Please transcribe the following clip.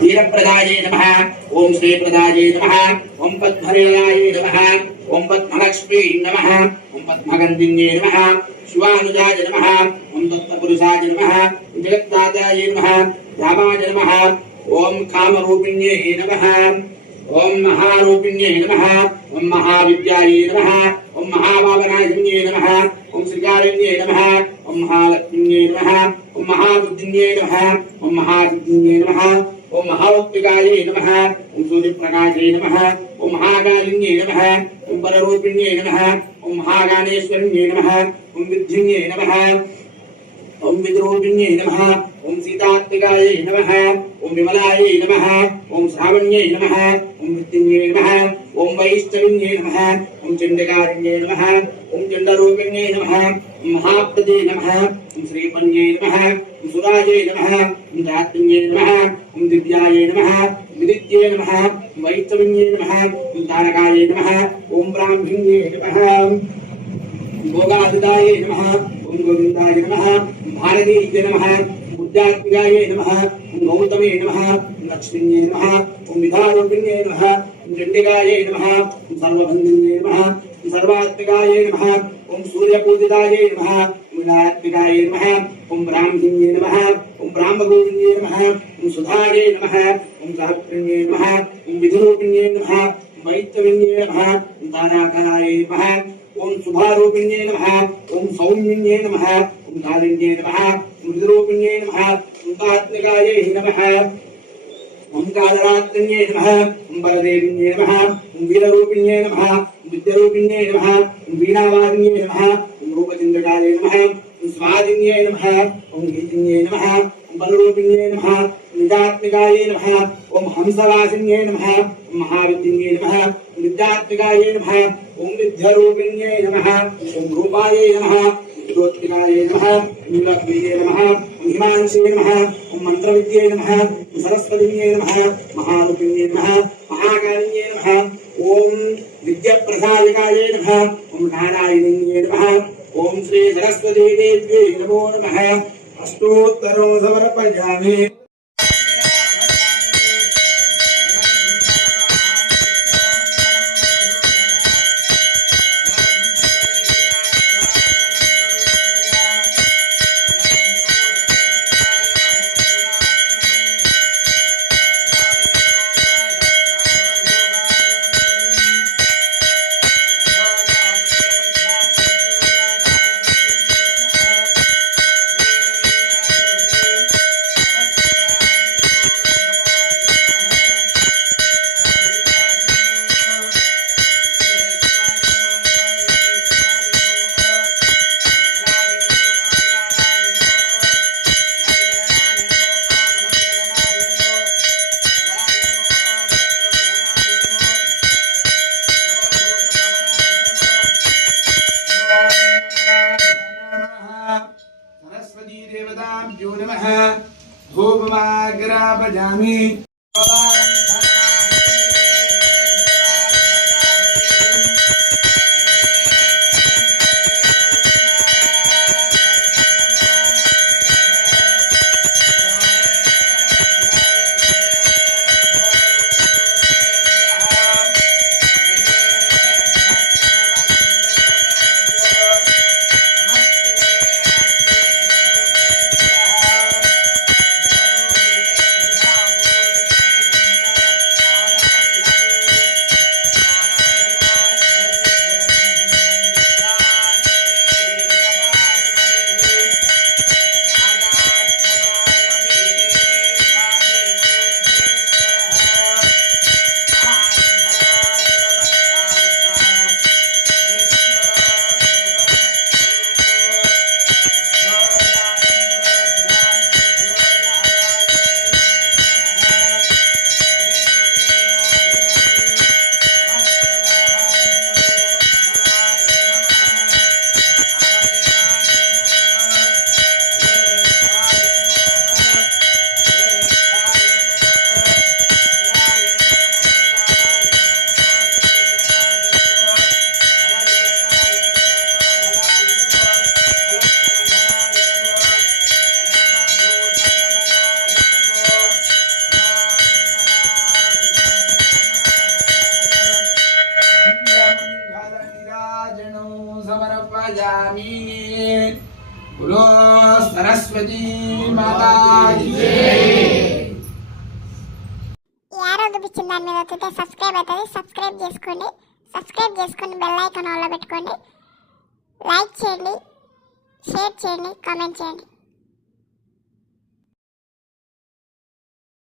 वीरप्रदाये नमः ओम श्रीप्रदाये नमः ओम पद्मनिलयाय नमः ओम पद्मलक्ष्मी नमः ओम पद्मगन्धिन्ये नमः शिवानुजाय नमः ओम दत्तपुरुषाय नमः जगत्दाताय नमः रामाय नमः ओम कामरूपिण्ये नमः ओम महारूपिण्ये नमः ओम महाविद्याये नमः ओम महाभावनाशिन्ये नमः ओम श्रीकारिण्ये नमः ओम महालक्ष्मीये नमः ओम महाबुद्धिन्ये नमः ओम महासिद्धिन्ये नमः ओम महावक्तिकाये नमः ओम सूर्यप्रकाशे नमः ओम महाकालिन्ये नमः ओम पररूपिण्ये नमः ओम महागानेश्वरिण्ये नमः ओम विद्धिन्ये नमः ओम विद्रूपिण्ये नमः ओम सीतात्मिकाये नमः ओम विमलाये नमः ओम श्रावण्ये नमः ओम मृत्युन्ये नमः ओम वैष्णविन्ये नमः ओम चण्डिकारिण्ये नमः ओम चण्डरूपिण्ये नमः ओम महाप्रदे नमः ओम श्रीपन्ये नमः ओम सुराये नमः ओम धात्रिण्ये नमः ओम दिव्याये नमः विदित्ये नमः ओम वैष्णविन्ये नमः ओम तारकाये नमः ओम ब्राह्मण्ये नमः भोगादिदाये नमः ओम गोविन्दाय नमः भारतीय नमः बुद्धात्मिकाय नमः गौतमे नमः लक्ष्मीये नमः ओम विधारूपिण्ये नमः चण्डिकाय नमः सर्वबन्धिन्ये नमः सर्वात्मिकाय नमः ओम सूर्यपूजिताय नमः विनात्मिकाय नमः ओम ब्राह्मण्ये नमः ओम ब्राह्मगोविन्ये नमः ओम सुधाय नमः ओम सावित्रिण्ये नमः ओम विधिरूपिण्ये नमः ओम वैष्णविन्ये नमः ओम ताराकाराय नमः ओम शुभारूपिण्ये नमः ओम सौम्यन्ये नमः ओम कालिन्ये नमः ओम विधिरूपिण्ये नमः ओम तात्मिकाय नमः ओम कालरात्रिण्ये नमः ओम बलदेविन्ये नमः ओम वीररूपिण्ये नमः ओम विद्यारूपिण्ये नमः ओम वीणावादिन्ये नमः ओम रूपचन्द्रकाय नमः ओम स्वादिन्ये नमः ओम गीतिन्ये नमः ओम बलरूपिण्ये नमः ओम निजात्मिकाय नमः ओम हंसवासिन्ये नमः ओम महाविद्यन्ये नमः ओम विद्यात्मिकाय नमः ओम विद्यारूपिण्ये नमः ओम रूपाय नमः ज्योतिकाय नमः ओम लक्ष्मीये नमः ओम हिमांशे नमः ओम मंत्रविद्ये नमः ओम सरस्वतीये नमः महारूपिण्ये नमः महाकालिन्ये नमः ओम विद्याप्रसादिकाय नमः ओम नारायणीये नमः ओम श्री सरस्वती देव्यै नमो नमः अष्टोत्तरो समर्पयामि। सरस्वती देवताभ्यो नमः धूपमाग्रापयामि। సమర్పయామి బోలో సరస్వతీ మాతా కీ జై యారో చూపించిన దాని మీద వస్తే సబ్స్క్రైబ్ అవుతుంది. సబ్స్క్రైబ్ చేసుకొని బెల్ ఐకాన్ ఆన్లో పెట్టుకోండి. లైక్ చేయండి, షేర్ చేయండి, కామెంట్ చేయండి.